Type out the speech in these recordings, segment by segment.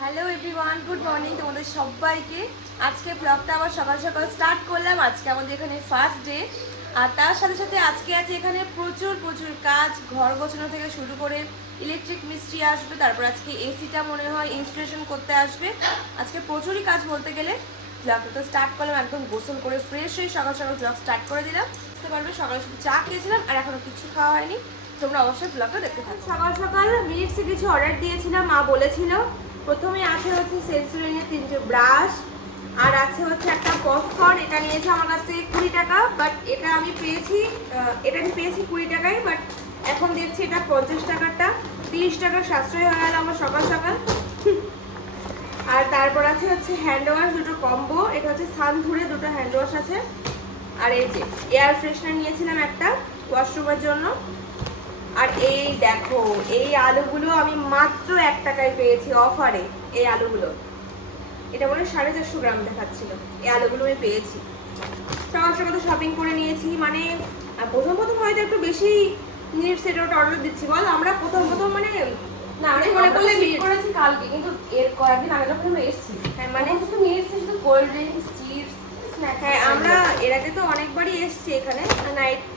Hello everyone, good morning তোমাদের সবাইকে। আজকে ব্লগটা আবার সকাল সকাল স্টার্ট করলাম। আজকে আমাদের এখানে ফার্স্ট ডে, আর তার সাথে সাথে আজকে আছে এখানে প্রচুর প্রচুর কাজ। ঘর গোছানো থেকে শুরু করে ইলেকট্রিক মিস্ত্রি আসবে, তারপর আজকে এসিটা মনে হয় ইনস্টলেশন করতে আসবে। আজকে প্রচুরই কাজ বলতে গেলে। ব্লগটা তো স্টার্ট করলাম একদম গোসল করে ফ্রেশ হয়ে সকাল সকাল ব্লগ স্টার্ট করে দিলাম। বুঝতে পারবে সকালে শুধু চা খেয়েছিলাম আর এখনো কিছু খাওয়া হয়নি। তোমরা অবশ্যই ব্লগটা দেখতে থাকো। সকাল সকাল মিনিটসে কিছু অর্ডার দিয়েছিলাম, মা বলেছিল। প্রথমে আছে হচ্ছে সেন্সুরিনের 3টে ব্রাশ, আর আছে হচ্ছে একটা পপকর্ন। এটা নিয়েছে আমার কাছ থেকে 20 টাকা, বাট এটা আমি পেয়েছি 20 টাকায়, বাট এখন দেখছি এটা 50 টাকারটা 30 টাকার সাশ্রয় হয়ে গেল আমার সকাল সকাল। আর তারপর আছে হচ্ছে হ্যান্ড ওয়াশ দুটো কম্বো। এটা হচ্ছে সানধুরে দুটো হ্যান্ড ওয়াশ আছে। আর এই যে এয়ার ফ্রেশনার নিয়েছিলাম একটা ওয়াশরুমের জন্য। আর এই দেখো, এই আলুগুলো আমি মাত্র 1 টাকায় পেয়েছি অফারে। এই আলুগুলো, এটা মনে হয় 450 গ্রাম দেখাচ্ছিল। এই আলুগুলো আমি পেয়েছি। সকাল সকাল তো শপিং করে নিয়েছি, মানে প্রথম প্রথম হয়তো একটু বেশি নিট সেট অর্ডার দিচ্ছি বল। আমরা প্রথম মানে না আমি মনে করলে ভিড় করেছি কালকে, কিন্তু এর কয়েকদিন আগে যখন আমরা এসেছি, হ্যাঁ মানে শুধু নিয়েছি শুধু কোল্ড ড্রিঙ্কস, চিপস। হ্যাঁ আমরা এর আগে তো অনেকবারই এসেছি এখানে,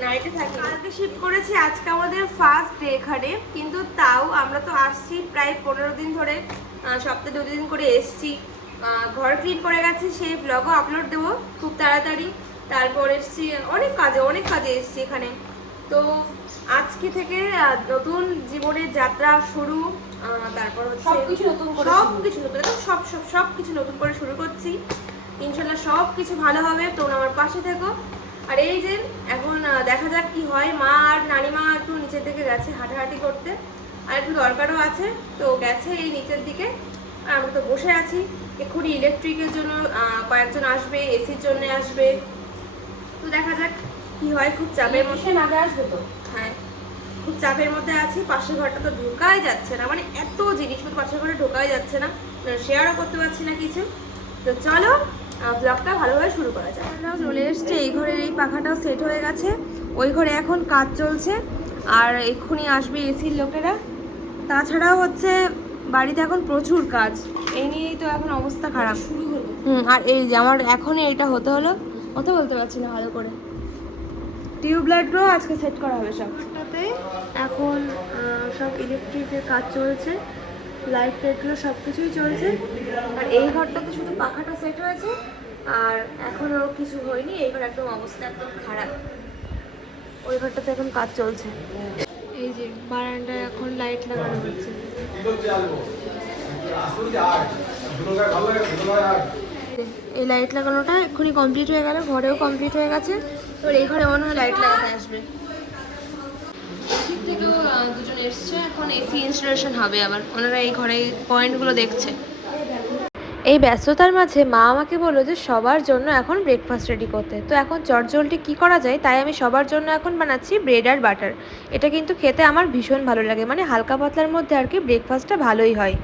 নাইটে থাকি। কালকে শিফট করেছি, আজকে আমাদের ফার্স্ট ডে এখানে। কিন্তু তাও আমরা তো আসছি প্রায় 15 দিন ধরে, সপ্তাহে 2 দিন করে এসছি। ঘর ক্লিন করে গেছি, সেই ব্লগও আপলোড দেবো খুব তাড়াতাড়ি। তারপর এসছি অনেক কাজে এসছি এখানে। তো আজকে থেকে নতুন জীবনের যাত্রা শুরু। তারপর হচ্ছে সবকিছু নতুন, সবকিছু নতুন করে শুরু করছি। ইনশাল্লাহ সব কিছু ভালো হবে, তোমরা আমার পাশে থেকো। আর এই যে এখন দেখা যাক কি হয়। মা আর নানিমা একটু নিচের দিকে গেছে হাঁটাহাঁটি করতে, আর একটু দরকারও আছে, তো গেছে এই নিচের দিকে। আর আমরা তো বসে আছি। এক্ষুনি ইলেকট্রিকের জন্য কয়েকজন আসবে, এসির জন্য আসবে। তো দেখা যাক কি হয়। খুব চাপের মধ্যে আগে আসবে তো। হ্যাঁ, খুব চাপের মধ্যে আছি। পাশের ঘরটা তো ঢোকাই যাচ্ছে না, মানে এত জিনিসপত্র পাশের ঘরে ঢোকাই যাচ্ছে না, শেয়ারও করতে পারছি না কিছু। তো চলো ব্লগটা ভালোভাবে শুরু করা যায়। আমরাও চলে এসছে, এই ঘরের এই পাখাটাও সেট হয়ে গেছে। ওই ঘরে এখন কাজ চলছে, আর এক্ষুনি আসবে এসির লোকেরা। তাছাড়াও হচ্ছে বাড়িতে এখন প্রচুর কাজ, এই নিয়েই তো এখন অবস্থা খারাপ। আর এই যে আমার এখনই এটা হতে হলো, অত বলতে পারছি না ভালো করে। টিউবলাইটও আজকে সেট করা হবে সবটাতে। এখন সব ইলেকট্রিকের কাজ চলছে, লাইট টাইটগুলো সব কিছুই চলছে। আর এই ঘরটাতে শুধু পাখাটা সেট হয়েছে, আর এখনও কিছু হয়নি। এই ঘর একদম অবস্থা একদম খারাপ। ওই ঘরটাতে এখন কাজ চলছে। এই যে বারান্দায় এখন লাইট লাগানো হচ্ছে। এই লাইট লাগানোটা এক্ষুনি কমপ্লিট হয়ে গেল, ঘরেও কমপ্লিট হয়ে গেছে। এবার এই ঘরে মনে হয় লাইট লাগাতে আসবে। থেকেও দুজন এসছে, এখন এসি ইনস্টলেশন হবে। আবার ওনারা এই ঘরে পয়েন্টগুলো দেখছে। এই ব্যস্ততার মাঝে মা আমাকে বললো যে সবার জন্য এখন ব্রেকফাস্ট রেডি করতে। তো এখন চটজলদি কী করা যায়, তাই আমি সবার জন্য এখন বানাচ্ছি ব্রেড আর বাটার। এটা কিন্তু খেতে আমার ভীষণ ভালো লাগে, মানে হালকা পাতলার মধ্যে আর কি ব্রেকফাস্টটা ভালোই হয়।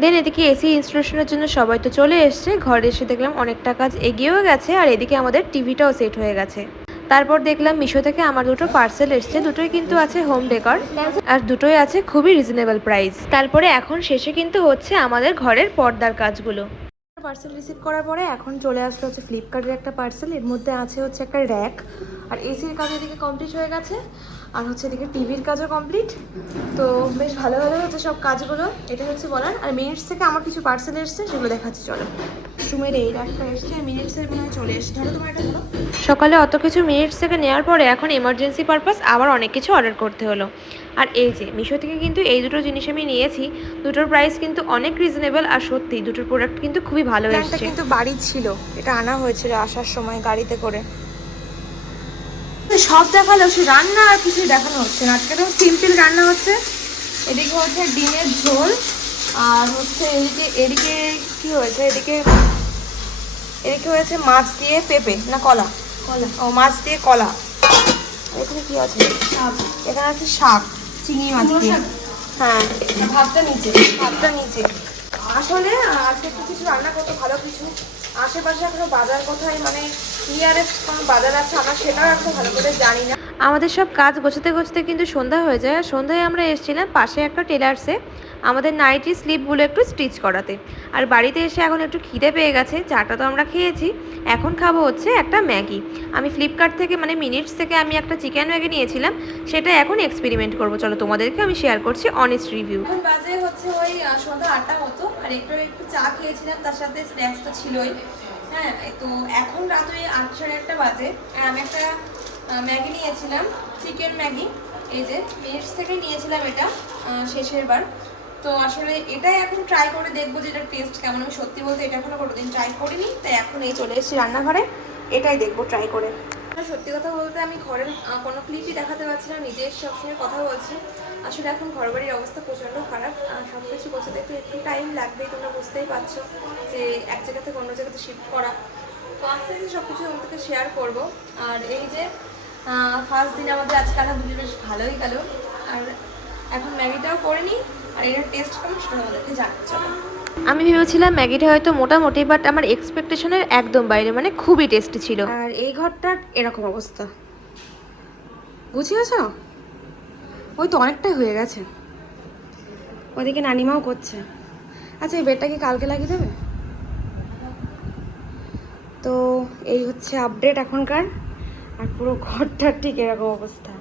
দেন এদিকে এসি ইনস্টলেশনের জন্য সবাই তো চলে এসছে। ঘরে এসে দেখলাম অনেকটা কাজ এগিয়েও গেছে, আর এদিকে আমাদের টিভিটাও সেট হয়ে গেছে। তারপর দেখলাম মিশো থেকে আমার দুটো পার্সেল এসছে, দুটোই কিন্তু আছে হোম ডেকর, আর দুটোই আছে খুবই রিজনেবল প্রাইস। তারপরে এখন শেষে কিন্তু হচ্ছে আমাদের ঘরের পর্দার কাজগুলো। পার্সেল রিসিভ করার পরে এখন চলে আসলো হচ্ছে ফ্লিপকার্টের একটা পার্সেল। এর মধ্যে আছে হচ্ছে একটা র্যাক, আর এসির কাজ এদিকে কমপ্লিট হয়ে গেছে, আর হচ্ছে এদিকে টিভির কাজও কমপ্লিট। তো বেশ ভালো ভালো হচ্ছে সব কাজগুলো, এটা হচ্ছে বলার। আর মিনিটস থেকে আমার কিছু পার্সেল এসছে, সেগুলো দেখাচ্ছি চলো। রুমের এই র্যাকটা এসছে, আর মিনিটসের মনে হয় চলে এসছে। ধরো তোমার এটা ধরো। সকালে অত কিছু মিনিটস থেকে নেওয়ার পরে এখন এমার্জেন্সি পারপাস আবার অনেক কিছু অর্ডার করতে হলো। আর এই যে মিশো থেকে কিন্তু এই দুটো জিনিস আমি নিয়েছি, দুটোর প্রাইস কিন্তু অনেক রিজনেবল, আর সত্যি দুটোর প্রোডাক্ট কিন্তু খুবই ভালো এসেছে। কিন্তু বাড়ি ছিল, এটা আনা হয়েছিল আসার সময় গাড়িতে করে। সব দেখালো, সে রান্না আর কিছু দেখানো হচ্ছে না। আজকে তো সিম্পল রান্না হচ্ছে। এদিকে হচ্ছে ডিমের ঝোল, আর হচ্ছে এদিকে কি হয়েছে, এদিকে হয়েছে মাছ দিয়ে পেঁপে না কলা, ও মাছ দিয়ে কলা। এখানে কি আছে, এখানে আছে শাক, চিংড়ি মাছ দিয়ে। হ্যাঁ, ভাতটা নিচে। আসলে আজকে একটু কিছু রান্না করতে, ভালো কিছু। আশেপাশে এখনো বাজার কোথায়, মানে নিয়ারেস্ট কোনো বাজার আছে আমার সেটাও এখন ভালো করে জানি না। আমাদের সব কাজ গোছাতে গোছাতে কিন্তু সন্ধ্যা হয়ে যায়। আর সন্ধ্যায় আমরা এসেছিলাম পাশে একটা টেলার্সে আমাদের নাইটি স্লিপগুলো একটু স্টিচ করাতে। আর বাড়িতে এসে এখন একটু খিদে পেয়ে গেছে, চাটা তো আমরা খেয়েছি, এখন খাবো হচ্ছে একটা ম্যাগি। আমি ফ্লিপকার্ট থেকে মানে মিনিটস থেকে আমি একটা চিকেন ম্যাগি নিয়েছিলাম, সেটা এখন এক্সপেরিমেন্ট করবো। চলো তোমাদেরকে আমি শেয়ার করছি অনেস্ট রিভিউ। এখন বাজে হচ্ছে ওই সন্ধ্যা 8টা মতো, আর একটু একটু চা খেয়েছিলাম, তার সাথে স্ন্যাক্স তো ছিলই। হ্যাঁ, তো এখন রাত ওই 8 সাড়ে 8টা বাজে, আর আমি একটা ম্যাগি নিয়েছিলাম, চিকেন ম্যাগি। এই যে মিনিটস থেকে নিয়েছিলাম এটা শেষের বার। তো আসলে এটাই এখন ট্রাই করে দেখবো যে এটার টেস্ট কেমন। আমি সত্যি বলতে এটা এখনো কোনোদিন ট্রাই করিনি, তাই এখন এই চলে এসেছি রান্নাঘরে, এটাই দেখবো ট্রাই করে। সত্যি কথা বলতে আমি ঘরের কোনো ক্লিপই দেখাতে পারছি না, নিজের সবসময় কথা বলছি। আসলে এখন ঘরবাড়ির অবস্থা প্রচণ্ড খারাপ, সব কিছু গোছাতে একটু টাইম লাগবেই, তোমরা বুঝতেই পারছো যে এক জায়গা থেকে অন্য জায়গাতে শিফট করা। তো আস্তে আস্তে সব কিছু তোমাদেরকে শেয়ার করবো। আর এই যে ফার্স্ট দিন আমাদের আজকে আলহামদুলিল্লাহ বেশ ভালোই গেল। আর এখন ম্যাগিটাও করে নিই, আর এটার টেস্ট কেমন সেটা আমাদেরকে জানাতে চলো। আমি ভেবেছিলাম ম্যাগিটা হয়তো মোটামুটি, বাট আমার এক্সপেকটেশনের একদম বাইরে, মানে খুবই টেস্টি ছিল। আর এই ঘরটার এরকম অবস্থা, বুঝিয়েছ? ওই তো অনেকটাই হয়ে গেছে, ওদিকে নানিমাও করছে। আচ্ছা, এই বেডটা কি কালকে লাগিয়ে দেবে? তো এই হচ্ছে আপডেট এখনকার, আর পুরো ঘরটার ঠিক এরকম অবস্থা।